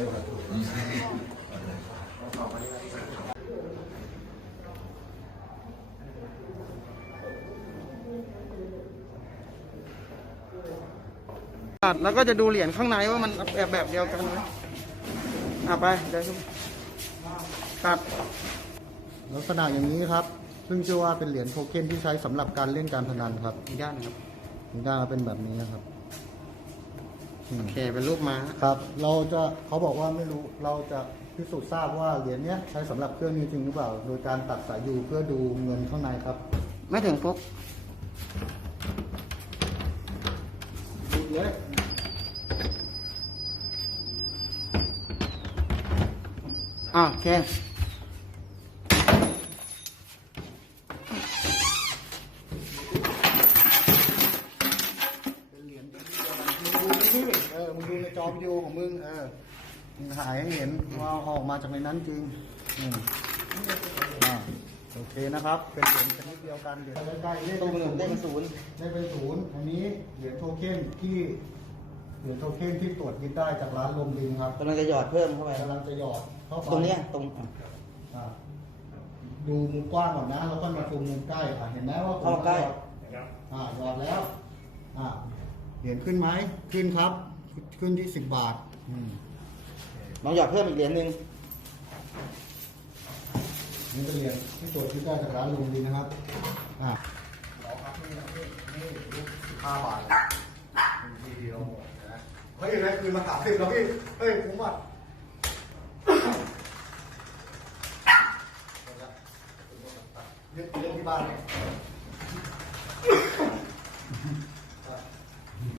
ตัดแล้วก็จะดูเหรียญข้างในว่ามันแบบแบบเดียวกันไหมอะไปเดี๋ยวตัดลักษณะอย่างนี้ครับ ซึ่งเชื่อว่าเป็นเหรียญโทเค็นที่ใช้สำหรับการเล่นการพนันครับ อีด้านนึ่ครับอีด้านเป็นแบบนี้นะครับ โอเคเป็นรูปม้าครับ เราจะเขาบอกว่าไม่รู้เราจะพิสูจน์ทราบว่าเหรียญเนี้ยใช้สำหรับเครื่องนี้จริงหรือเปล่า โดยการตัดสายยูเพื่อดูเงินข้างในครับ ไม่ถึงปุ๊บดูเลยอะโอเค เป็นเหรียญที่เดียวกันมึงดูนี่เออ มึงดูในจอวิดีโอของมึง เออมึงถ่ายให้เห็นว่าออกมาจากในนั้นจริงอืมอ่าโอเคนะครับ เป็นเหรียญชนิดเดียวกันเดี๋ยวใกล้ๆเลขตรงเป็นหนึ่งได้เป็นศูศูนย์นย์ได้เป็นศูนย์อันนี้เหรียญโทเค็นที่เหรียญโทเค็นที่ตรวจยึดได้จากร้านลมดินครับกำลังจะหยอดเพิ่มเข้าไปกำลังจะหยอดเข้าไปตรงเนี้ยตรงอะอ่าดูมุมกว้างก่อนนะแล้วก็มาดูมุมใกล้อะเห็นไหมว่าผมเข้าใกล้อ่าหยอดแล้ว อ่าเหรียญขึ้นไหมขึ้นครับ ขึ้นที่สิบบาทอืมลองหยอดเพิ่มอีกเหรียญหนึ่งนี่เป็นเหรียญที่ตรวจยึดได้จากร้านลมดินนะครับอ่าเราครับนี่นะนี่นี่ลูกสิบห้าบาททีเดียวหมดนะเฮ้ยนะคืนมาสามสิบแล้วพี่เฮ้ยคุ้มอะยึดเรื่องที่บ้านเนี่ย